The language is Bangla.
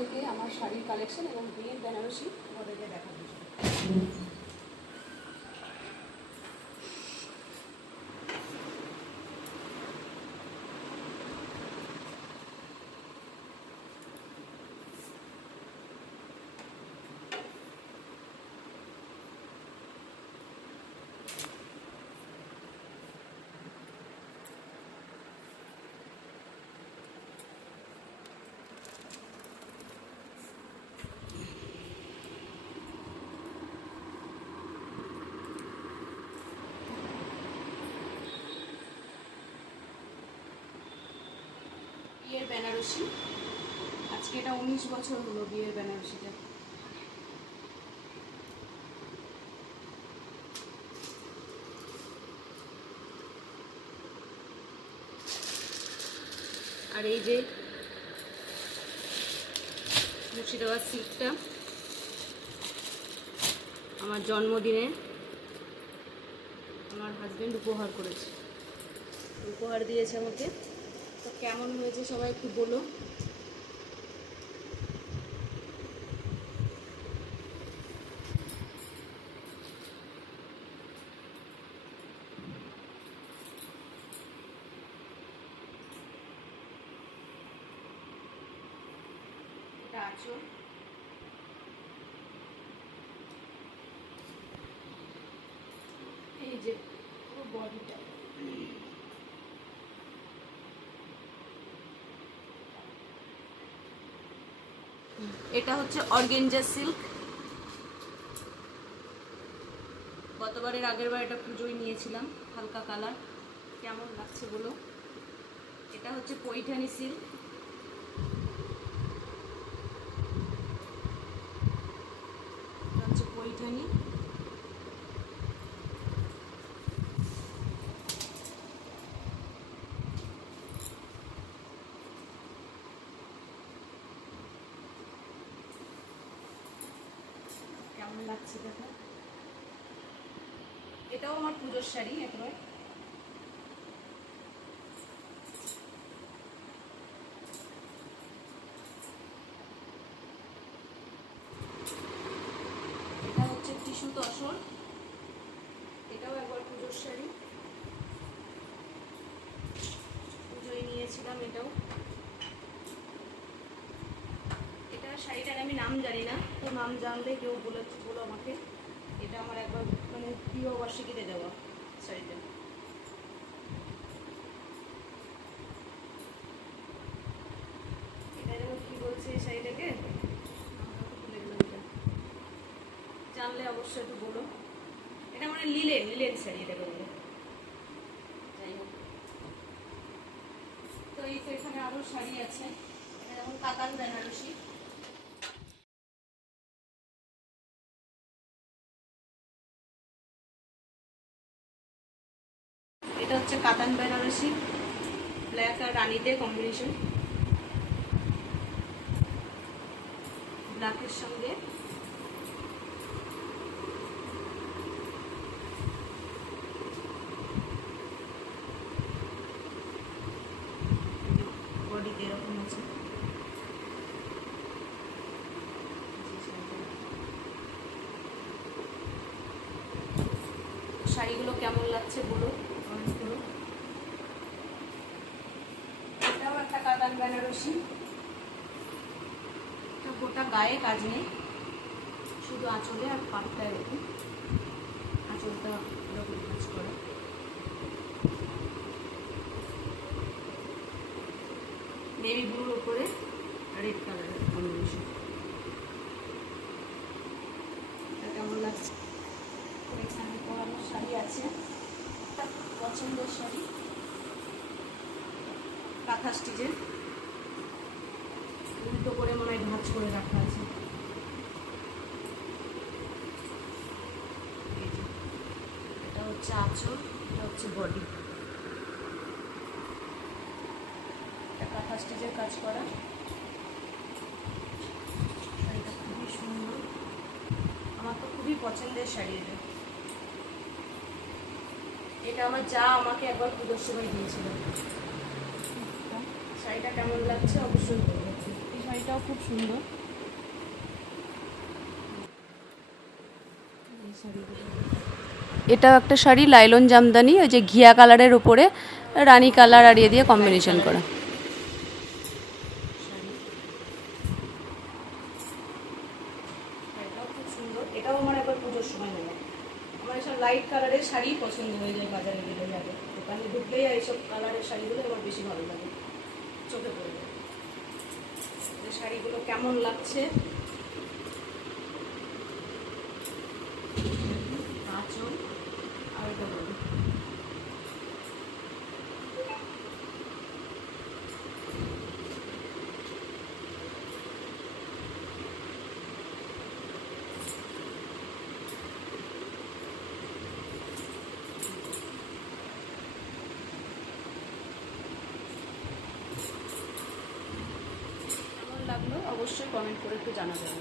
থেকে আমার শাড়ির কালেকশন এবং বিয়ের বেনারসি তোমাদেরকে দেখাবো বিয়ের বেনারসি? আজকে এটা উনিশ বছর হলো বিয়ের বেনারসিটা আর এই যে মুর্শিদাবাদ সিটটা, আমার জন্মদিনে আমার হাজবেন্ড উপহার করেছে। উপহার দিয়েছে আমাকে। তো কেমন হয়েছে সবাই একটু বলো? আছো এই যে পুরো বডিটা। এটা হচ্ছে অর্গেঞ্জা সিল্ক। গতবারের আগের বার এটা পুজোয় নিয়েছিলাম, হালকা কালার। কেমন লাগছে বলো? এটা হচ্ছে পৈঠানি সিল্ক। হচ্ছে পৈঠানি। কেমন লাগছে দেখো? এটাও আমার পুজোর শাড়ি, একেবারে। এটা হচ্ছে টিস্যু তসর। এটাও একবার পুজোর শাড়ি। পুজোয় নিয়েছিলাম এটাও এটা শাড়িটার আমি নাম জানি না, তো নাম জানলে কেউ বলে বলো আমাকে। এটা আমার একবার মানে প্রিয় বার্ষিকীতে দেওয়া শাড়িটা। এটা যেন কি বলছে এই শাড়িটাকে। জানলে অবশ্যই একটু বলো। এটা মানে লিলেন লিলেন শাড়ি এটাকে বলে। যাই হোক। তো এই এখানে আরও শাড়ি আছে। এটা যেমন কাতান বেনারসি। কাতান বেনারসি, ব্ল্যাক আর রানিতে কম্বিনেশন ব্ল্যাকের সঙ্গে। বডিতে এরকম আছে। শাড়িগুলো কেমন লাগছে বলো কমেন্ট করো এটাও একটা কাতান বেনারসি এটা গোটা গায়ে কাজ নেই। শুধু আঁচলে আর পাটটা এরকম আঁচলটা এরকম কাজ করে। নেভি ব্লুর উপরে রেড কালারের কম্বিনেশন কেমন লাগছে? তো এখানে পরানো শাড়ি আছে। পছন্দের শাড়ি। কাঁথা স্টিচের। উল্টো করে মনে হয় ভাঁজ করে রাখা আছে। এটা হচ্ছে আঁচল, এটা হচ্ছে বডি এটা কাঁথা স্টিচের কাজ করা। শাড়িটা খুবই সুন্দর। আমার তো খুবই পছন্দের শাড়ি এটা। এটা আমার যা আমাকে একবার পুজোর সময় দিয়েছিল। শাড়িটা কেমন লাগছে অবশ্যই শাড়িটাও খুব সুন্দর। এটাও একটা শাড়ি লাইলন জামদানি ওই যে ঘিয়া কালারের উপরে রানী কালার আর ইয়ে দিয়ে কম্বিনেশন করা। এটাও খুব সুন্দর। এটাও আমার একবার পুজোর সময় নেব। আমার এসব লাইট কালারের শাড়ি পছন্দ হয়ে যায় বাজারে গেলে যাবে দোকানে ঢুকলেই এইসব কালারের শাড়িগুলো আমার বেশি ভালো লাগে। চোখে পড়ে শাড়িগুলো কেমন লাগছে আঁচল আর এটা বলুন কেমন লাগল অবশ্যই কমেন্ট করে একটু জানাবেন